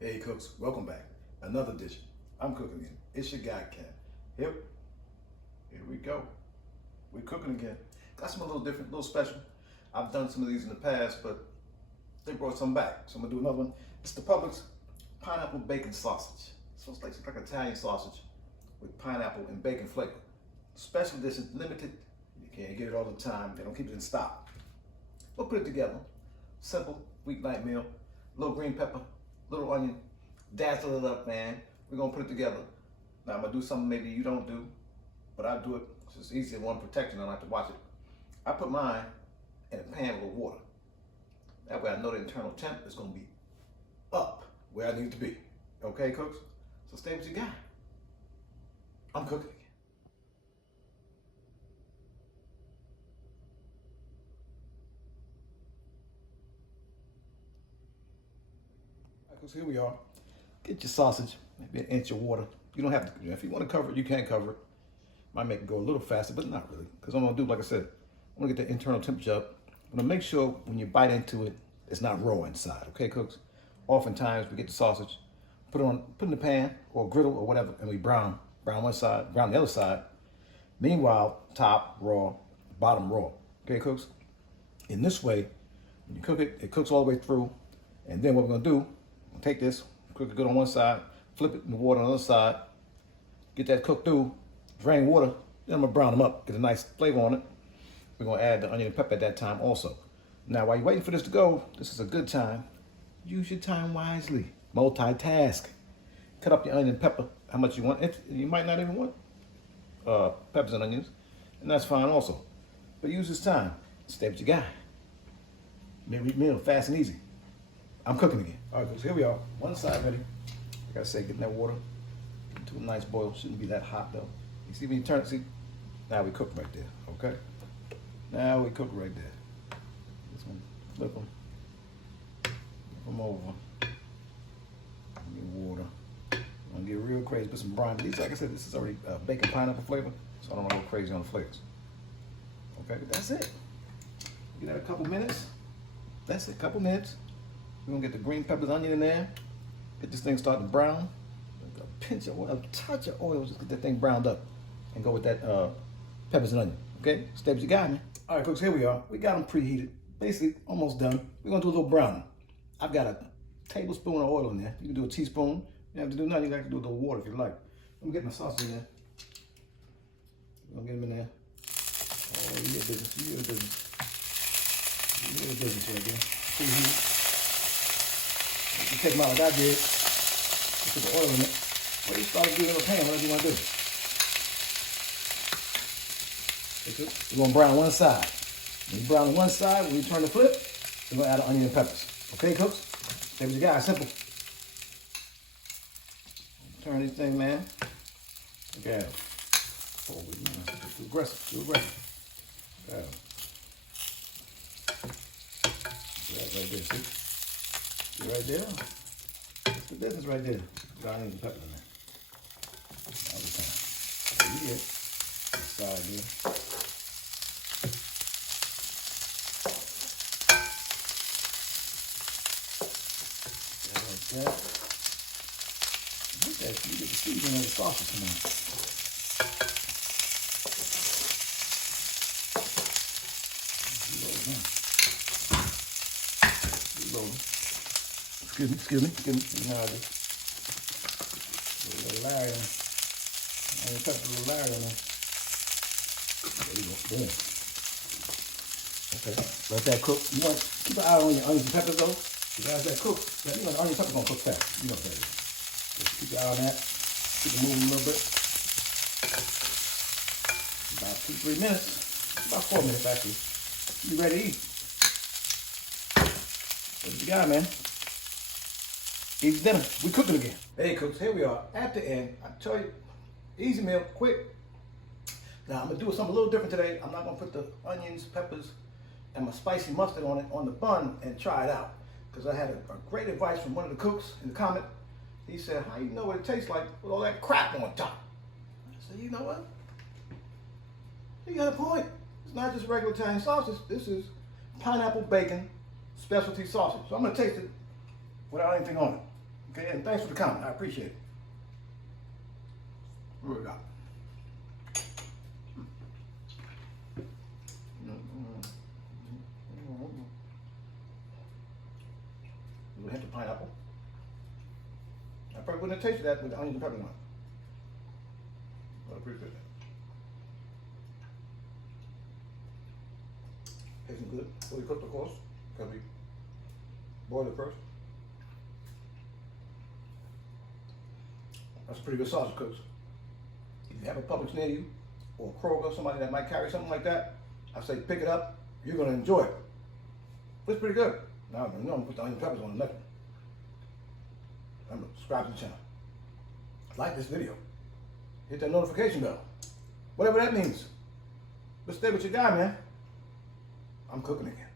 Hey cooks, welcome back. Another dish. I'm cooking again. It's your guy Ken. Here we go. We're cooking again. Got some a little different, a little special. I've done some of these in the past, but they brought some back. So I'm gonna do another one. It's the Publix pineapple bacon sausage. So it's like Italian sausage with pineapple and bacon flavor. Special edition, limited. You can't get it all the time. They don't keep it in stock. We'll put it together. Simple weeknight meal. Little green pepper, little onion, dazzle it up, man. We're gonna put it together. Now I'm gonna do something maybe you don't do, but I do it. It's just easier, one protection. I don't have to watch it. I put mine in a pan with water. That way I know the internal temp is gonna be up where I need it to be. Okay, cooks? So stay with your guy. I'm cooking again. Cooks, here we are. Get your sausage, maybe an inch of water. You don't have to, if you want to cover it, you can cover it. Might make it go a little faster, but not really. Because I'm gonna do, like I said, I'm gonna get the internal temperature up. I'm gonna make sure when you bite into it, it's not raw inside, okay, cooks? Oftentimes we get the sausage, put it in the pan or griddle or whatever, and we brown one side, brown the other side. Meanwhile, top raw, bottom raw, okay, cooks? In this way, when you cook it, it cooks all the way through. And then what we're gonna do, take this, cook it good on one side, flip it in the water on the other side, get that cooked through, drain water, then I'm gonna brown them up, get a nice flavor on it. We're gonna add the onion and pepper at that time also. Now, while you're waiting for this to go, this is a good time. Use your time wisely. Multitask. Cut up your onion and pepper, how much you want. You might not even want peppers and onions, and that's fine also. But use this time. Stay with your guy. Midweek meal, fast and easy. I'm cooking again. All right, folks, here we are. One side ready. Like I said, getting that water into a nice boil. Shouldn't be that hot though. You see when you turn it, see? Now we cook right there, okay? Now we cook right there. This one, flip them. Flip them over. Get water. I'm gonna get real crazy, put some brine. These, like I said, this is already bacon pineapple flavor, so I don't wanna go crazy on the flavors. Okay, but that's it. Give that a couple minutes. That's it, a couple minutes. We're gonna get the green peppers, onion in there. Get this thing starting to brown. A pinch of oil, a touch of oil, just get that thing browned up. And go with that peppers and onion, okay? Stay with your guy, man. All right, folks, here we are. We got them preheated. Basically, almost done. We're gonna do a little browning. I've got a tablespoon of oil in there. You can do a teaspoon. You don't have to do nothing. You can do a little water if you like. I'm gonna get my sausage in there. I'm gonna get them in there. Oh, you get business. You get business. You get business right there. Preheat. You take them out like I did. You put the oil in it. Well, you start doing it in a pan, whatever you want to do. We're going to brown one side. When you brown one side, when you turn the flip, we're going to add the onion and peppers. Okay, cooks? Stay with your guy, simple. Turn this thing, man. Look at it. Oh, man. Too aggressive, too aggressive. Look at it. Right there, see? See right there? That's the business right there. Got onions and peppers in there. All the time. There you get. Side there. Like that. Look at you get the seasoning of the sausage tonight. Excuse me. You know, I just a little Larry on. I ain't touch a little Larry on there. There you go. Boom. Okay. Let that cook. You want to keep an eye on your onions and peppers though. Because as that cooks, you know the onion and peppers gonna cook fast. You know what that is. Just keep your eye on that. Keep it moving a little bit. About 2-3 minutes. About 4 minutes actually. You ready to eat? What you got, man? Easy dinner. We cooking again. Hey cooks, here we are at the end. I tell you, easy meal, quick. Now I'm gonna do something a little different today. I'm not gonna put the onions, peppers, and my spicy mustard on it on the bun and try it out. Because I had a great advice from one of the cooks in the comment. He said, how you know what it tastes like with all that crap on top? I said, you know what? You got a point. It's not just regular Italian sausage. This is pineapple bacon specialty sausage. So I'm gonna taste it without anything on it. Okay, and thanks for the comment. I appreciate it. What do we got? A hint of pineapple. I probably wouldn't have tasted that with the onions and pepper on. But I appreciate that. Tasting good. Fully cooked, of course, because we boiled it first. That's a pretty good sausage, cooks. If you have a Publix near you, or a Kroger, somebody that might carry something like that, I say pick it up. You're going to enjoy it. It's pretty good. Now, I'm going to put the onion peppers on the next one. Remember, subscribe to the channel. Like this video. Hit that notification bell. Whatever that means. But stay with your guy, man. I'm cooking again.